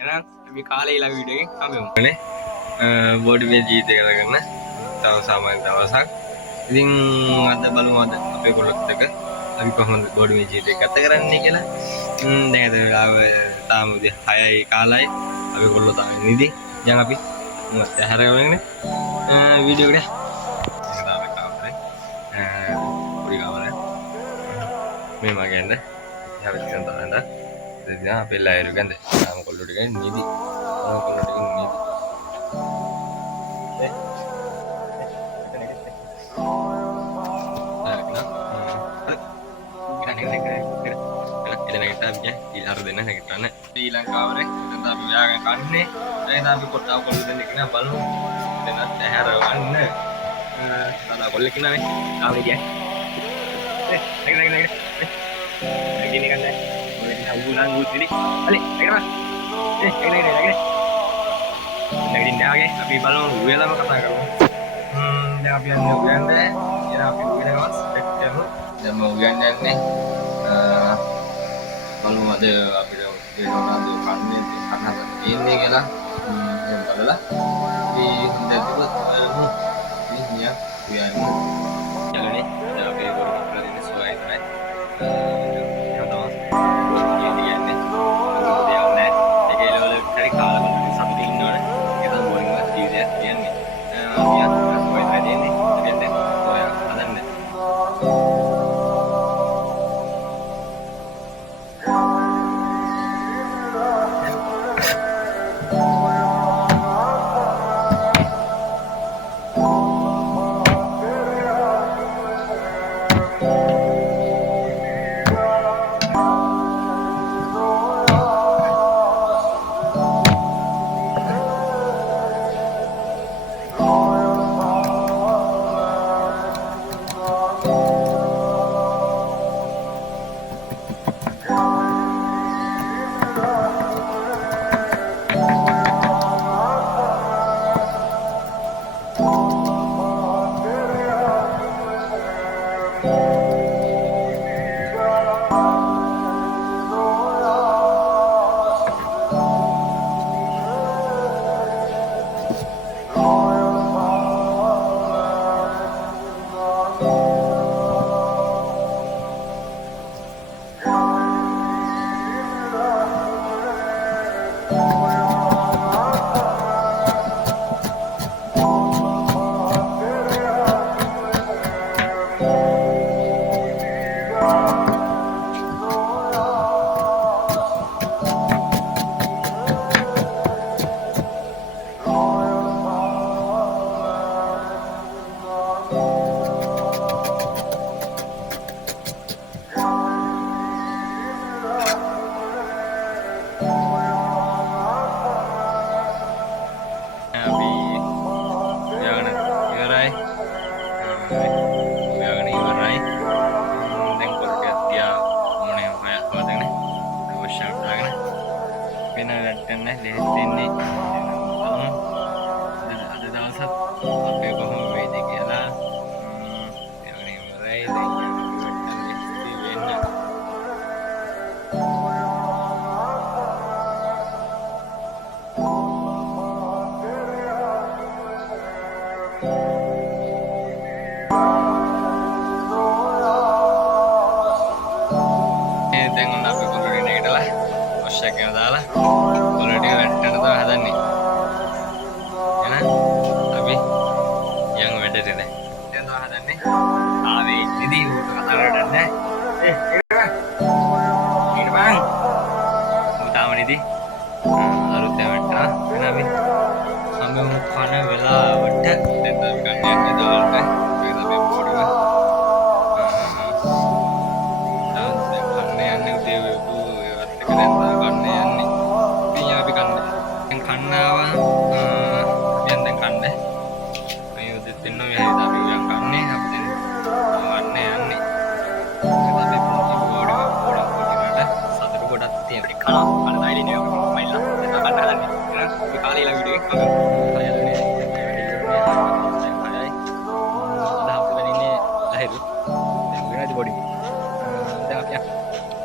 එහෙනම් අපි කාලේ ඊළඟ වීඩියෝ එකෙන් හම්බෙමු. නේ බෝඩි මේ ජීවිතය කරගෙන තව සාමාන්‍ය දවසක්. ඉතින් අද බලමු අද අපේ කොල්ලොත් එක්ක අපි කොහොමද බෝඩි මේ ජීවිතය ගත කරන්නේ කියලා. දැන් අද වෙලාව තාම උදේ 6යි කාලයි. අපි කොල්ලෝ තාම නිදි. දැන් අපි මොකක්ද හැරෙන්නේ වීඩියෝ එකට. ඒක තමයි කාමරේ. පොඩි කාමරේ. මේ මගෙන්ද හැබැයි ඉතින් තවන්න ඉතින් අපේ ලයිරු ගඳ තාම කොල්ලෝ ටික නිදි. කොල්ලෝ ටික නිදි. ශ්‍රී ලංකාවේ දැන් අපි ව්‍යාගෙන කන්නේ දැන් අපි කොටාව කොල්ල දෙන්න කියන බලමු දැන් ඇහැරවන්න සදා කොල්ල කිනාවේ ආවේ කියන්නේ නගින ගන්න ඔය උගුලන් උත්තිලි අලේ නගිනවා නගින්න යාගේ අපි බලමු උයලම කතා කරමු දැන් අපි යන්නේ උයන්නේ එන අපි උයනවා සෙට් කරමු දැන් මම උයන්නේ යන්නේ බලමු අද අපිට වෙනවද කන්නේ කනහද තියෙන්නේ කියලා දැන් බලලා මේ හොඳට බලමු ඉන්නේ උයන්නේ යන්නේ දැන් අපි බොරු කරලා ඉන්නේ සෝයි තමයි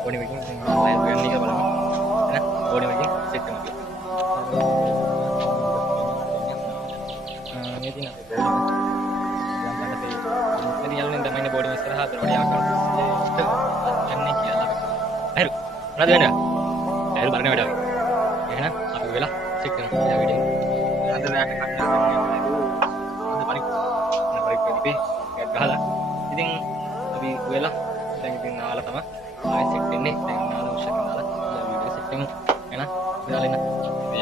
body making live yang ni kalau mana body making set තියෙන අපේ බෝඩිම. දැන් ගන්න අපේ ඉන්ටර්නල් නේ තමයි බෝඩිම ඉස්සරහා අතර වඩා ආකාරයට යන්නේ කියලා. අයිරු මොනවද වෙන්නේ? අයිරු බලන්න වැඩ ආවේ. එහෙනම් අපි වෙලා චෙක් කරමු ඊළඟ වීඩියෝ එක. අද රැට කට්ටිය අද පරික් වෙන්නේ ඒත් ගහලා. ඉතින් අපි වෙලා දැන් ඉතින් නාලා තමයි ආයෙ සෙට් වෙන්නේ. දැන් නාලා උෂ්ෂකින් නාලා ඊළඟ වීඩියෝ සෙට් වෙමු. එහෙනම් වෙලා ඉන්න.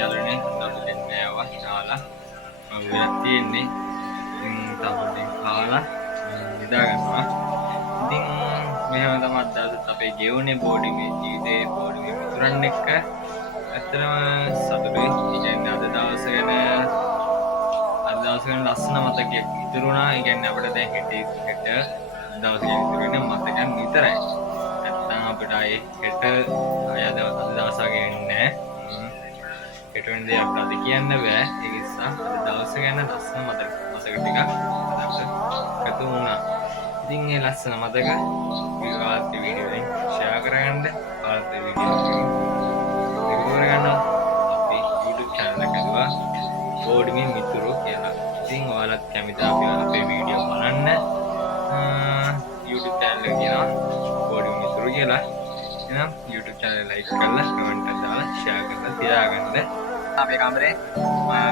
යාළුවනේ දොල්ලෙන්නේ ආවා නාලා මම වෙලා තියෙන්නේ ඉතින් තාපොඩෙන් කාලා නිදා ගන්නවා ඉතින් මෙහෙම තමයි අදත් අපේ ගෙවුනේ බෝඩි මේ ජීවිතේ බෝඩි මේ මිතුරන් එක්ක ඇත්තටම සතුටුයි ඉතින් අද දවස ගැන ලස්සන මතකයක් ඉතුරු වුණා ඒ කියන්නේ අපිට දැන් හෙට දවස් ගැන ඉතුරු වෙන මතකයන් විතරයි නැත්තම් අපිට ආයේ හෙට අද දවස් වගේ ඉන්නේ හෙට වෙන දේ අපිට අද කියන්න බෑ ඒ නිසා අද දවස ගැන ලස්සන මතක ටිකක් අපිට එකතු වුණා ඉතින් මේ ලස්සන මතක විවාද වීඩියෝ එකෙන් ෂෙයා කරගන්න ආත් වීඩියෝ එකක් කරගන්න අපි YouTube channel එක හදුවා බෝඩිමේ මිතුරු කියලා. ඉතින් ඔයාලත් කැමති අපේ වීඩියෝ බලන්න YouTube channel එක කියනවා බෝඩිමේ මිතුරු කියලා. එහෙනම් YouTube channel like කරලා comment එකක් දාලා share කරලා තියාගන්න. අපේ කාමරේ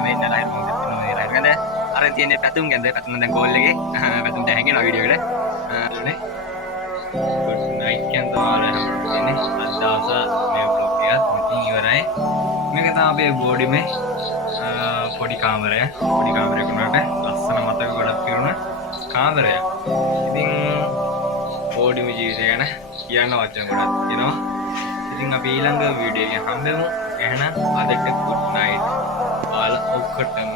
මෙන්න ලයිව් මොකද තියෙනවා ලයිව් ගන්න. අර තියෙන පැතුම් ගැන්ද පැතුම් දැන් කෝල් එකේ පැතුම් දැන් හැගෙනවා වීඩියෝ එකට. නේ good night කියන්න ඔයාලා හැමෝටම කියන්නේ අද දවස මේ vlog එක මෙතන ඉවරයි. මේක තමයි අපේ බෝඩිමේ පොඩි කාමරය වුණාට ලස්සන මතක ගොඩක් පිරුණ කාමරය. ඉතින් බෝඩිමේ ජීවිතය ගැන කියන්න වචන ගොඩක් තියෙනවා. ඉතින් අපි ඊළඟ වීඩියෝ එකේ හම්බෙමු. එහෙනම් අදට good night. ඔයාලා ඔක්කොටම